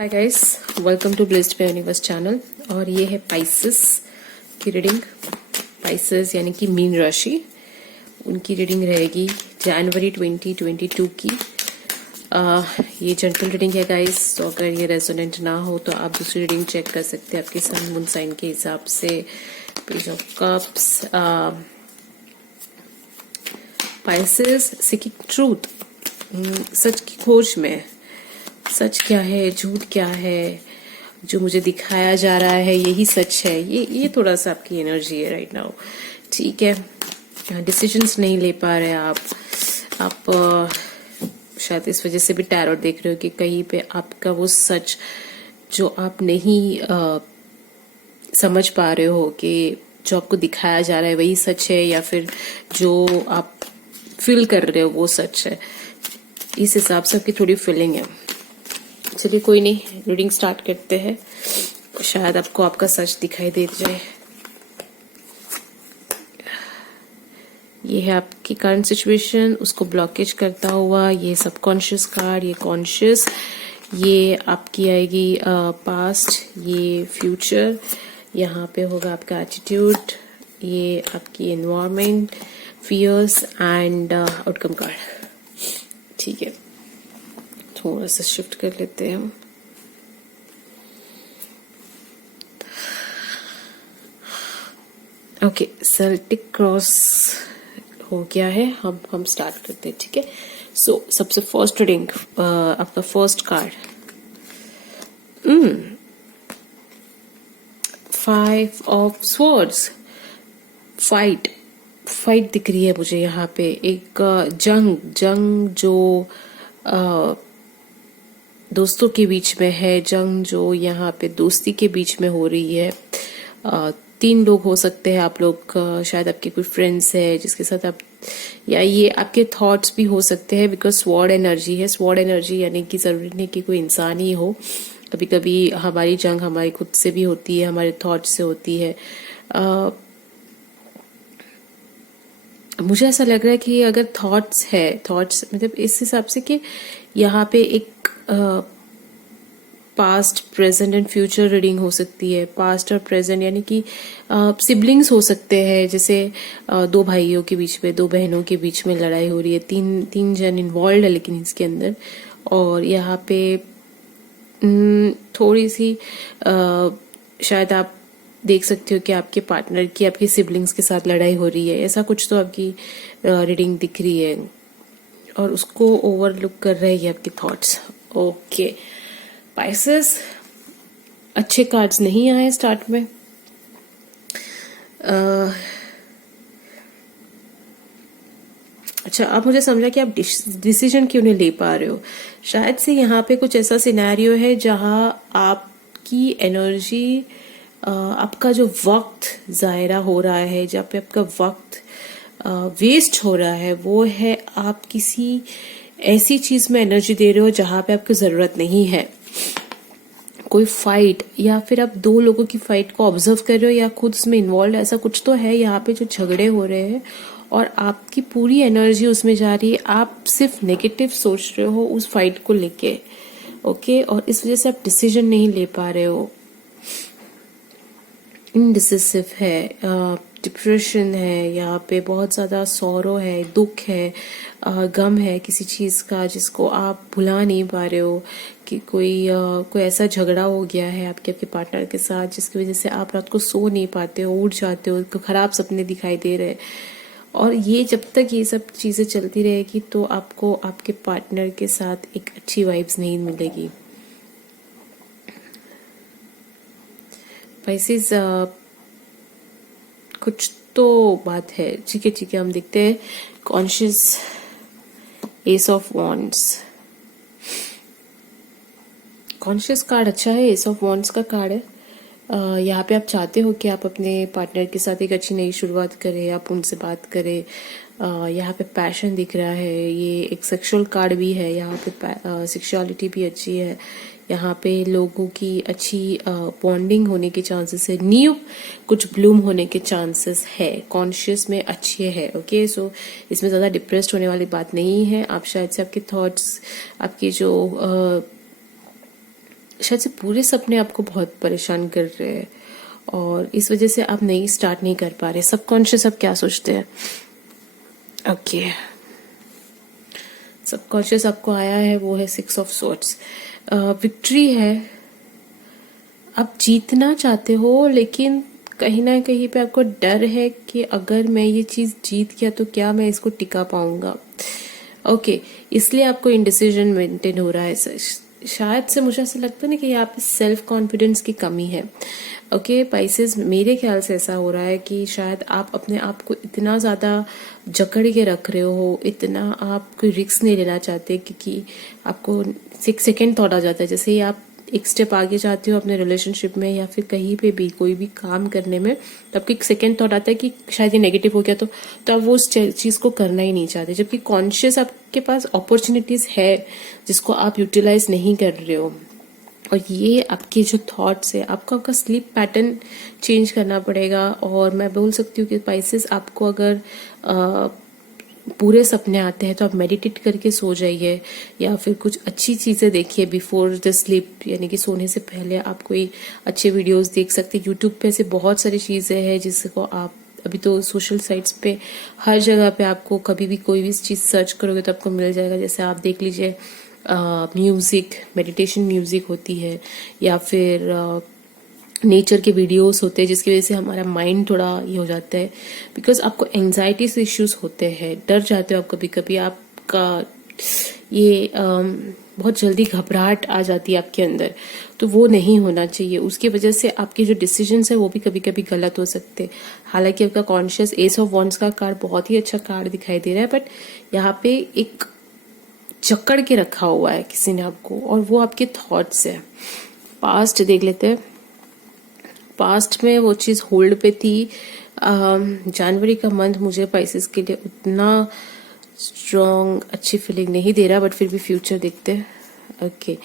Hi guys, welcome to blessed by universe channel. और ये है पाइसेस की रीडिंग। पाइसेस यानी कि मीन राशि, उनकी रीडिंग रहेगी जनवरी 2022 की। ये जनरल रीडिंग है गाइस, तो अगर ये रेजोनेंट ना हो तो आप दूसरी रीडिंग चेक कर सकते हैं आपके सन मून साइन के हिसाब से। Page of cups, Pisces seeking truth, सच की खोज में। सच क्या है, झूठ क्या है, जो मुझे दिखाया जा रहा है यही सच है। ये थोड़ा सा आपकी एनर्जी है राइट नाउ। ठीक है, डिसीजंस नहीं ले पा रहे आप शायद इस वजह से भी टैरोट देख रहे हो कि कहीं पे आपका वो सच जो आप नहीं समझ पा रहे हो कि जो आपको दिखाया जा रहा है वही सच है या फिर जो आप फील कर रहे हो वो सच है। इस हिसाब से आपकी थोड़ी फीलिंग है। चलिए कोई नहीं, रीडिंग स्टार्ट करते हैं, शायद आपको आपका सच दिखाई दे जाए। ये है आपकी करंट सिचुएशन, उसको ब्लॉकेज करता हुआ ये सबकॉन्शियस कार्ड, ये कॉन्शियस, ये आपकी आएगी पास्ट, ये फ्यूचर, यहाँ पे होगा आपका एटीट्यूड, ये आपकी environment, fears and outcome card. ठीक है, थोड़ा सा शिफ्ट कर लेते हैं हम। ओके, सेल्टिक क्रॉस हो गया है। हम स्टार्ट करते हैं। ठीक है, सो सबसे फर्स्ट रीडिंग, आपका first card 5 of swords. Fight दिख रही है मुझे यहाँ पे। एक जंग जो दोस्तों के बीच में है, जंग जो यहाँ पे दोस्ती के बीच में हो रही है। 3 लोग हो सकते हैं आप लोग, शायद आपके कोई फ्रेंड्स है जिसके साथ आप, या ये आपके थॉट्स भी हो सकते हैं बिकॉज स्वॉर्ड एनर्जी है। स्वॉर्ड एनर्जी यानी कि जरूरी नहीं कि कोई इंसान ही हो, कभी कभी हमारी जंग हमारी खुद से भी होती है, हमारे थॉट्स से होती है। मुझे ऐसा लग रहा है कि अगर थॉट्स मतलब इस हिसाब से कि यहाँ पे एक past, present and future reading हो सकती है। पास्ट और प्रेजेंट यानी कि सिबलिंग्स हो सकते हैं, जैसे 2 भाइयों के बीच में, 2 बहनों के बीच में लड़ाई हो रही है, तीन जन इन्वॉल्व है लेकिन इसके अंदर। और यहाँ पे थोड़ी सी शायद आप देख सकते हो कि आपके पार्टनर की आपके सिबलिंग्स के साथ लड़ाई हो रही है, ऐसा कुछ तो आपकी रीडिंग दिख रही है और उसको ओवरलुक कर रहे हैं आपके थॉट्स। ओके पाइसेस, अच्छे कार्ड्स नहीं आए स्टार्ट में। अच्छा, आप मुझे समझा कि आप डिसीजन क्यों नहीं ले पा रहे हो। शायद से यहाँ पे कुछ ऐसा सिनेरियो है जहां आपकी एनर्जी, आपका जो वक्त जायरा हो रहा है, जहाँ पे आपका वक्त वेस्ट हो रहा है, वो है आप किसी ऐसी चीज में एनर्जी दे रहे हो जहां पे आपको जरूरत नहीं है। कोई फाइट या फिर आप 2 लोगों की फाइट को ऑब्जर्व कर रहे हो या खुद उसमें इन्वॉल्व, ऐसा कुछ तो है यहाँ पे जो झगड़े हो रहे हैं और आपकी पूरी एनर्जी उसमें जा रही है। आप सिर्फ नेगेटिव सोच रहे हो उस फाइट को लेके। ओके, और इस वजह से आप डिसीजन नहीं ले पा रहे हो। इनडिसिसिव है, डिप्रेशन है, यहाँ पे बहुत ज्यादा सौरो है, दुख है, गम है किसी चीज का जिसको आप भुला नहीं पा रहे हो। कि कोई ऐसा झगड़ा हो गया है आपके पार्टनर के साथ जिसकी वजह से आप रात को सो नहीं पाते हो, उठ जाते हो, खराब सपने दिखाई दे रहे हैं। और ये जब तक ये सब चीजें चलती रहेगी तो आपको आपके पार्टनर के साथ एक अच्छी वाइब्स नहीं मिलेगी। पाइसेस, कुछ तो बात है। ठीक है, हम देखते हैं conscious, S of wands. Conscious card अच्छा है, एस ऑफ वॉन्ड्स का कार्ड है। यहाँ पे आप चाहते हो कि आप अपने पार्टनर के साथ एक अच्छी नई शुरुआत करें, आप उनसे बात करें। यहाँ पे पैशन दिख रहा है, ये एक सेक्सुअल कार्ड भी है, यहाँ पे सेक्सुअलिटी भी अच्छी है। यहाँ पे लोगों की अच्छी बॉन्डिंग होने के चांसेस है, न्यू कुछ ब्लूम होने के चांसेस है, कॉन्शियस में अच्छे है। ओके, सो इसमें ज्यादा डिप्रेस्ड होने वाली बात नहीं है। आप शायद से आपके थॉट्स, आपकी जो शायद से पूरे सपने आपको बहुत परेशान कर रहे हैं और इस वजह से आप नहीं स्टार्ट नहीं कर पा रहे। सबकॉन्शियस आप क्या सोचते हैं? ओके, सबकॉन्शियस आपको आया है वो है 6 ऑफ स्वॉर्ड्स। विक्ट्री है, आप जीतना चाहते हो लेकिन कहीं ना कहीं पे आपको डर है कि अगर मैं ये चीज जीत गया तो क्या मैं इसको टिका पाऊंगा। ओके, इसलिए आपको इंडिसीजन मेंटेन हो रहा है। शायद से मुझे ऐसा लगता है ना कि यहाँ पे सेल्फ कॉन्फिडेंस की कमी है। ओके पाइसेस, मेरे ख्याल से ऐसा हो रहा है कि शायद आप अपने आप को इतना ज्यादा जकड़ के रख रहे हो, इतना आप कोई रिस्क नहीं लेना चाहते क्योंकि आपको एक सेकेंड थॉट आ जाता है जैसे ही आप एक स्टेप आगे जाते हो अपने रिलेशनशिप में या फिर कहीं पे भी कोई भी काम करने में, तो आपको एक सेकेंड थॉट आता है कि शायद ये नेगेटिव हो गया तो आप वो उस चीज को करना ही नहीं चाहते। जबकि कॉन्शियस आपके पास अपॉर्चुनिटीज है जिसको आप यूटिलाइज नहीं कर रहे हो। और ये आपके जो थॉट्स है, आपको आपका स्लीप पैटर्न चेंज करना पड़ेगा। और मैं बोल सकती हूँ कि स्पाइसेस, आपको अगर पूरे सपने आते हैं तो आप मेडिटेट करके सो जाइए या फिर कुछ अच्छी चीजें देखिए बिफोर द स्लीप, यानी कि सोने से पहले आप कोई अच्छे वीडियोस देख सकते हैं। यूट्यूब पे ऐसे बहुत सारी चीजें हैं जिसको आप, अभी तो सोशल साइट्स पे हर जगह पे आपको कभी भी कोई भी चीज सर्च करोगे तो आपको मिल जाएगा। जैसे आप देख लीजिए म्यूजिक, मेडिटेशन म्यूजिक होती है या फिर नेचर के वीडियोस होते हैं जिसकी वजह से हमारा माइंड थोड़ा ये हो जाता है। बिकॉज आपको एंजाइटी से इश्यूज होते हैं, डर जाते हो आप कभी कभी, आपका ये बहुत जल्दी घबराहट आ जाती है आपके अंदर, तो वो नहीं होना चाहिए। उसकी वजह से आपके जो डिसीजंस है वो भी कभी कभी गलत हो सकते हैं। हालांकि आपका कॉन्शियस एस ऑफ वॉन्ड्स का कार्ड बहुत ही अच्छा कार्ड दिखाई दे रहा है, बट यहाँ पे एक जकड़ के रखा हुआ है किसी ने आपको, और वो आपके थॉट्स है। पास्ट देख लेते हैं। पास्ट में वो चीज होल्ड पे थी। जनवरी का मंथ मुझे स्पाइसेस के लिए उतना स्ट्रॉन्ग अच्छी फीलिंग नहीं दे रहा, बट फिर भी फ्यूचर देखते हैं। ओके,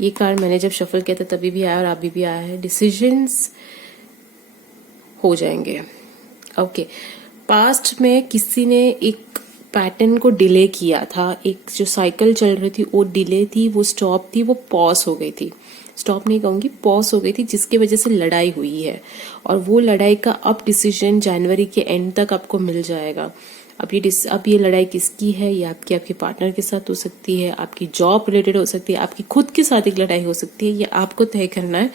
ये कार्ड मैंने जब शफल किया था तभी भी आया और अभी भी आया है। डिसीजंस हो जाएंगे। ओके, पास्ट में किसी ने एक पैटर्न को डिले किया था, एक जो साइकिल चल रही थी वो डिले थी, वो स्टॉप थी, वो पॉज हो गई थी। स्टॉप नहीं कहूंगी, पॉज हो गई थी, जिसकी वजह से लड़ाई हुई है। और वो लड़ाई का अब डिसीजन जनवरी के एंड तक आपको मिल जाएगा। अब ये लड़ाई किसकी है? ये आपके पार्टनर के साथ हो सकती है, आपकी जॉब रिलेटेड हो सकती है, आपकी खुद के साथ एक लड़ाई हो सकती है। ये आपको तय करना है।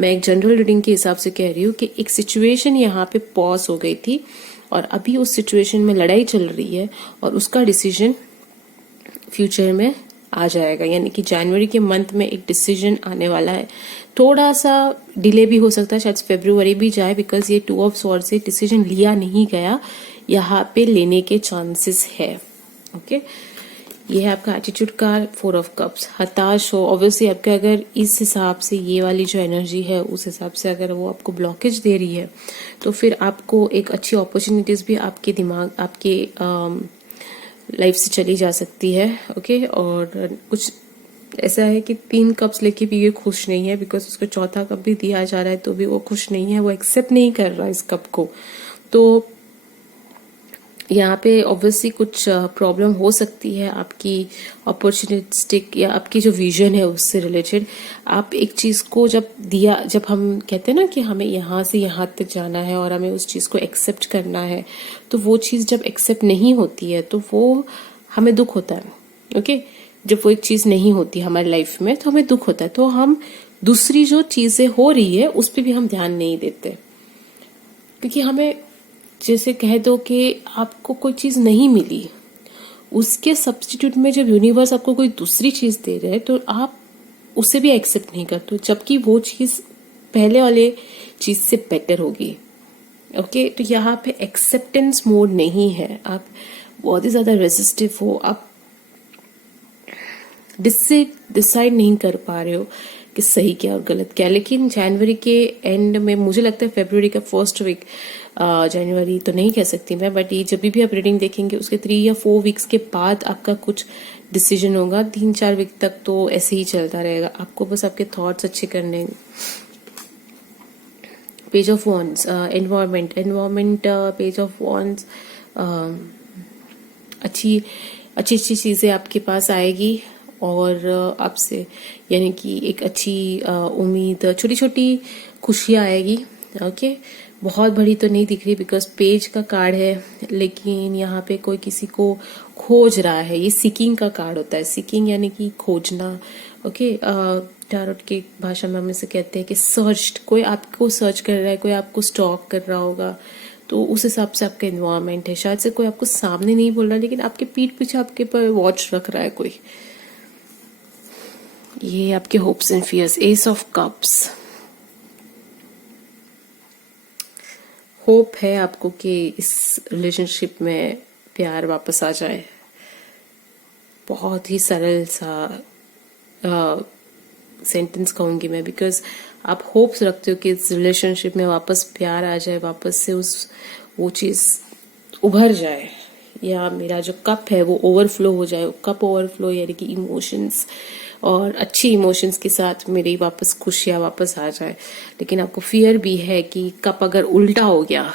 मैं एक जनरल रीडिंग के हिसाब से कह रही हूँ कि एक सिचुएशन यहाँ पे पॉज हो गई थी और अभी उस सिचुएशन में लड़ाई चल रही है और उसका डिसीजन फ्यूचर में आ जाएगा। यानी कि जनवरी के मंथ में एक डिसीजन आने वाला है। थोड़ा सा डिले भी हो सकता है, शायद फरवरी भी जाए, बिकॉज ये 2 ऑफ स्वॉर्ड्स से डिसीजन लिया नहीं गया, यहाँ पे लेने के चांसेस है। ओके, ये है आपका एटीट्यूड कार्ड, 4 ऑफ कप्स। हताश हो, ऑब्वियसली आपके अगर इस हिसाब से ये वाली जो एनर्जी है उस हिसाब से अगर वो आपको ब्लॉकेज दे रही है तो फिर आपको एक अच्छी अपॉर्चुनिटीज भी आपके दिमाग, आपके लाइफ से चली जा सकती है। ओके, और कुछ ऐसा है कि 3 कप्स लेके भी ये खुश नहीं है, बिकॉज उसको चौथा कप भी दिया जा रहा है तो भी वो खुश नहीं है, वो एक्सेप्ट नहीं कर रहा इस कप को। तो यहाँ पे ऑब्वियसली कुछ प्रॉब्लम हो सकती है आपकी अपॉर्चुनिस्टिक या आपकी जो विजन है उससे रिलेटेड। आप एक चीज को जब हम कहते हैं ना कि हमें यहाँ से यहाँ तक जाना है और हमें उस चीज को एक्सेप्ट करना है, तो वो चीज जब एक्सेप्ट नहीं होती है तो वो हमें दुख होता है। ओके, जब वो एक चीज नहीं होती हमारी लाइफ में तो हमें दुख होता है, तो हम दूसरी जो चीजें हो रही है उस पर भी हम ध्यान नहीं देते, क्योंकि हमें जैसे कह दो कि आपको कोई चीज नहीं मिली, उसके सब्स्टिट्यूट में जब यूनिवर्स आपको कोई दूसरी चीज दे रहे हैं तो आप उसे भी एक्सेप्ट नहीं करते, जबकि वो चीज पहले वाले चीज से बेटर होगी। ओके, तो यहाँ पे एक्सेप्टेंस मोड नहीं है, आप बहुत ही ज्यादा रेजिस्टिव हो, आप डिसाइड नहीं कर पा रहे हो कि सही क्या और गलत क्या। लेकिन जनवरी के एंड में मुझे लगता है फरवरी का फर्स्ट वीक, जनवरी तो नहीं कह सकती मैं, बट ये जब भी आप रीडिंग देखेंगे उसके 3 या 4 वीक्स के बाद आपका कुछ डिसीजन होगा। 3-4 वीक तक तो ऐसे ही चलता रहेगा, आपको बस आपके थॉट्स अच्छे करने। Page of wands, environment, page of wands, अच्छी चीजें आपके पास आएगी और आपसे यानी कि एक अच्छी उम्मीद, छोटी छोटी खुशियां आएगी। ओके, बहुत बड़ी तो नहीं दिख रही बिकॉज पेज का कार्ड है, लेकिन यहाँ पे कोई किसी को खोज रहा है। ये सीकिंग का कार्ड होता है, सीकिंग यानी कि खोजना। ओके, टारोट की भाषा में हम इसे कहते हैं कि सर्च, कोई आपको सर्च कर रहा है, कोई आपको स्टॉक कर रहा होगा, तो उस हिसाब से आपका एनवायरमेंट है। शायद से कोई आपको सामने नहीं बोल रहा, लेकिन आपके पीठ पीछे आपके पर वॉच रख रहा है कोई। ये आपके hopes and fears, ace of cups. Hope है आपको कि इस रिलेशनशिप में प्यार वापस आ जाए। बहुत ही सरल सा सेंटेंस कहूंगी मैं, बिकॉज आप होप्स रखते हो कि इस रिलेशनशिप में वापस प्यार आ जाए, वापस से वो चीज उभर जाए, या मेरा जो कप है वो ओवरफ्लो हो जाए। कप ओवरफ्लो यानी कि इमोशंस और अच्छी इमोशंस के साथ मेरी वापस खुशियां वापस आ जाए। लेकिन आपको फियर भी है कि कप अगर उल्टा हो गया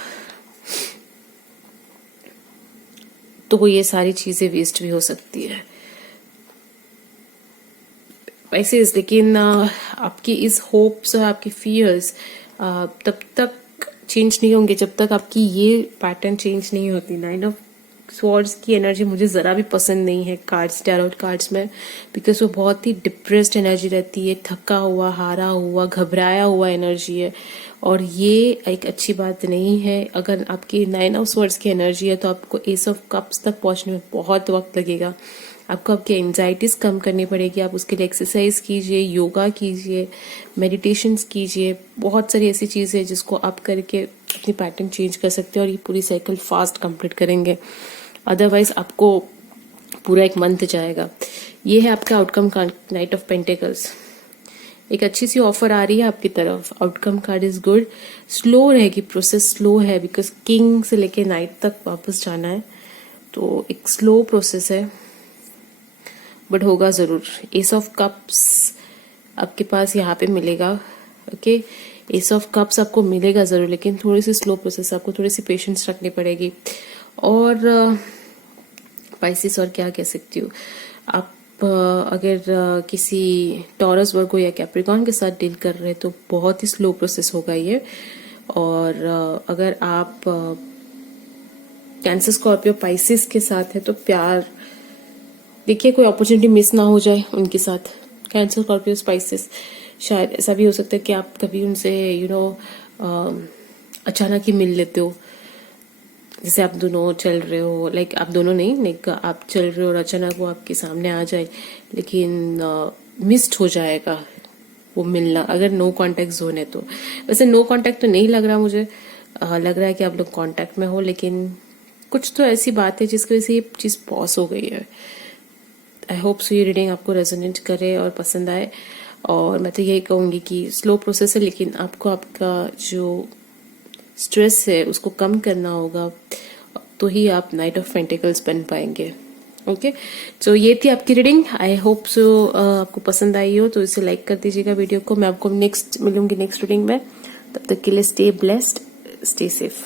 तो ये सारी चीजें वेस्ट भी हो सकती है वैसे। लेकिन आपकी इस होप्स और आपकी फियर्स तब तक चेंज नहीं होंगे जब तक आपकी ये पैटर्न चेंज नहीं होती। 9 ऑफ स्वॉर्ड्स की एनर्जी मुझे जरा भी पसंद नहीं है कार्ड्स, टैरोट कार्ड्स में, बिकॉज वो बहुत ही डिप्रेस्ड एनर्जी रहती है, थका हुआ, हारा हुआ, घबराया हुआ एनर्जी है, और ये एक अच्छी बात नहीं है। अगर आपकी 9 ऑफ स्वॉर्ड्स की एनर्जी है तो आपको एस ऑफ कप्स तक पहुंचने में बहुत वक्त लगेगा। आपको आपकी एंजाइटीज कम करनी पड़ेगी। आप उसके लिए एक्सरसाइज कीजिए, योगा कीजिए, मेडिटेशंस कीजिए, बहुत सारी ऐसी चीजें हैं जिसको आप करके अपनी पैटर्न चेंज कर सकते हैं और ये पूरी साइकिल फास्ट कंप्लीट करेंगे। अदरवाइज आपको पूरा एक मंथ जाएगा। ये है आपका outcome card, night of pentacles. एक अच्छी सी ऑफर आ रही है आपकी तरफ। Outcome card is good. Slow रहेगी, प्रोसेस स्लो है बिकॉज किंग से लेके नाइट तक वापस जाना है, तो एक स्लो प्रोसेस है, बट होगा जरूर। एस ऑफ कप्स आपके पास यहाँ पे मिलेगा। ओके, एस ऑफ कप्स आपको मिलेगा जरूर, लेकिन थोड़ी सी स्लो प्रोसेस, आपको थोड़ी सी पेशेंस रखनी पड़ेगी। और पाइसिस और क्या कह सकती हूँ, आप अगर किसी टॉरस, वर्गो या कैप्रिकॉर्न के साथ डील कर रहे हैं तो बहुत ही स्लो प्रोसेस होगा ये। और अगर आप कैंसर, स्कॉर्पियो, पाइसिस के साथ है तो प्यार, देखिए कोई अपॉर्चुनिटी मिस ना हो जाए उनके साथ। कैंसर, स्कॉर्पियो, पाइसिस, शायद ऐसा भी हो सकता है कि आप कभी उनसे अचानक ही मिल लेते हो। जैसे आप दोनों चल रहे हो, लाइक आप दोनों नहीं, लाइक आप चल रहे हो और अचानक वो आपके सामने आ जाए, लेकिन मिस्ड हो जाएगा वो मिलना, अगर नो कांटेक्ट जोन है तो। वैसे नो कांटेक्ट तो नहीं लग रहा मुझे, लग रहा है कि आप लोग कांटेक्ट में हो, लेकिन कुछ तो ऐसी बात है जिसकी वजह से ये चीज पॉज हो गई है। आई होप सो ये रीडिंग आपको रेजोनेट करे और पसंद आए। और मैं तो यही कहूंगी कि स्लो प्रोसेस है, लेकिन आपको आपका जो स्ट्रेस है उसको कम करना होगा, तो ही आप नाइट ऑफ पेंटिकल्स बन पाएंगे। ओके, तो ये थी आपकी रीडिंग। आई होप सो आपको पसंद आई हो, तो इसे लाइक कर दीजिएगा वीडियो को। मैं आपको नेक्स्ट मिलूंगी नेक्स्ट रीडिंग में। तब तक के लिए स्टे ब्लेस्ड, स्टे सेफ।